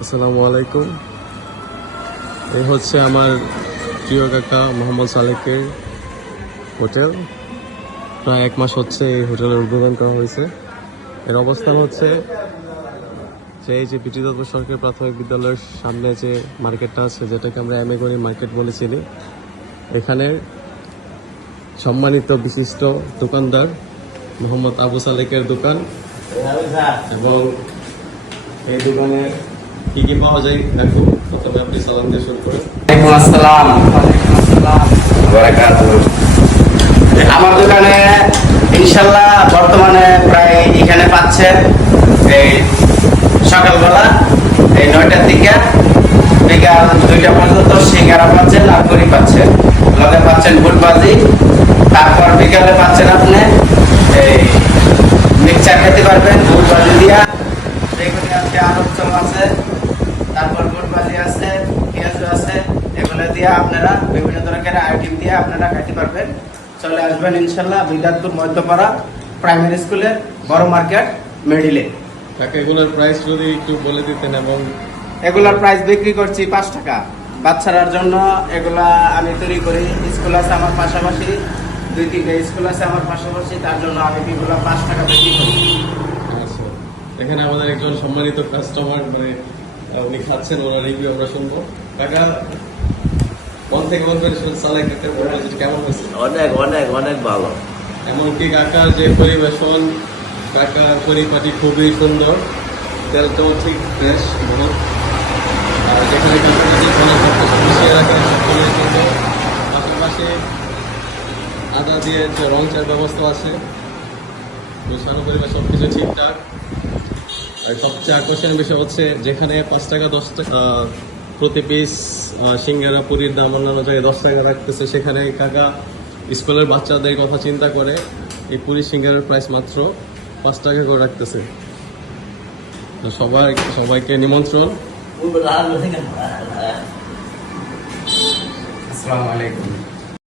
আসসালামু আলাইকুম। এই হচ্ছে আমার প্রিয় কাকা মোহাম্মদ সালেকের হোটেল। প্রায় 1 মাস হচ্ছে এই হোটেলের উদ্বোধন করা হয়েছে। এর অবস্থান হচ্ছে যে এই যে বিটি দত্ত সরকারি প্রাথমিক বিদ্যালয়ের সামনে যে মার্কেটটা আছে, যেটাকে আমরা এমেগনি মার্কেট বলে চিনি, এখানে সম্মানিত বিশিষ্ট দোকানদার মোহাম্মদ আবু সালেকের দোকান। এবং এই দোকানে কি কি পাওয়া যায় দেখো। প্রথমে আপনি সালাম দিয়ে শুরু করেন। আমার দোকানে ইনশাল্লাহ বর্তমানে প্রায় এখানে পাচ্ছেন এই সকালবেলা এই 9টার দিকে বিকাল 2টা পর্যন্ত সিঙ্গারা পাচ্ছেন আর পুরি পাচ্ছেন, লগে পাচ্ছেন বুটবাজি। তারপর বিকালে পাচ্ছেন আপনি এই মিক্সচার খেতে পারবেন বুটবাজি দিয়া। বেগুনি আছে, আলুর চপ আছে, তারপর বুটবাজি আছে, পেঁয়াজ আছে, এগুলো দিয়ে আপনারা বিভিন্ন ধরনের আইটেম দিয়ে আপনারা খেতে পারবেন। চলে আসবেন ইনশাল্লাহ বিদ্যার্থপুর মধ্যপাড়া প্রাইমারি স্কুলের বড় মার্কেট মিডিলে। কাকা এগুলোর প্রাইস যদি একটু বলে দিতেন। এবং এগুলার প্রাইস বিক্রি করছি 5 টাকা। বাচ্চারার জন্য এগুলা আমি তৈরি করি। স্কুল আছে আমার পাশাপাশি, 2-3টা স্কুল আছে আমার পাশাপাশি, তার জন্য আমি এগুলো 5 টাকা বিক্রি করি। আচ্ছা, এখানে আমাদের একজন সম্মানিত কাস্টমার উনি খাচ্ছেন, ওনার রিভিউ আমরা শুনবো। কাকা কোন থেকে বলবেন সালেকের কেমন হয়েছে? অনেক অনেক অনেক ভালো। এমনকি কাকার যে পরিবেশন, কাকার পরিপাটি খুবই সুন্দর, তেলটাও ঠিক ফ্রেশ মনে। আর যেখানে কাছাকাছি মিশিয়ে রাখার সকলের জন্য পাশাপাশি আদা দিয়ে যে রং চার ব্যবস্থা আছে, গোছানো পরিবেশ সবকিছু ঠিকঠাক। আর সবচেয়ে আকর্ষণীয় বিষয় হচ্ছে যেখানে 5 টাকা 10 টাকা প্রতি পিস সিঙ্গারা পুরীর দাম অন্যান্য জায়গায় 10 টাকা রাখতেছে, সেখানে কাকা স্কুলের বাচ্চাদের কথা চিন্তা করে এই পুরী সিঙ্গারার প্রাইস মাত্র 5 টাকা করে রাখতেছে। তো সবাইকে নিমন্ত্রণ। আসসালামু আলাইকুম।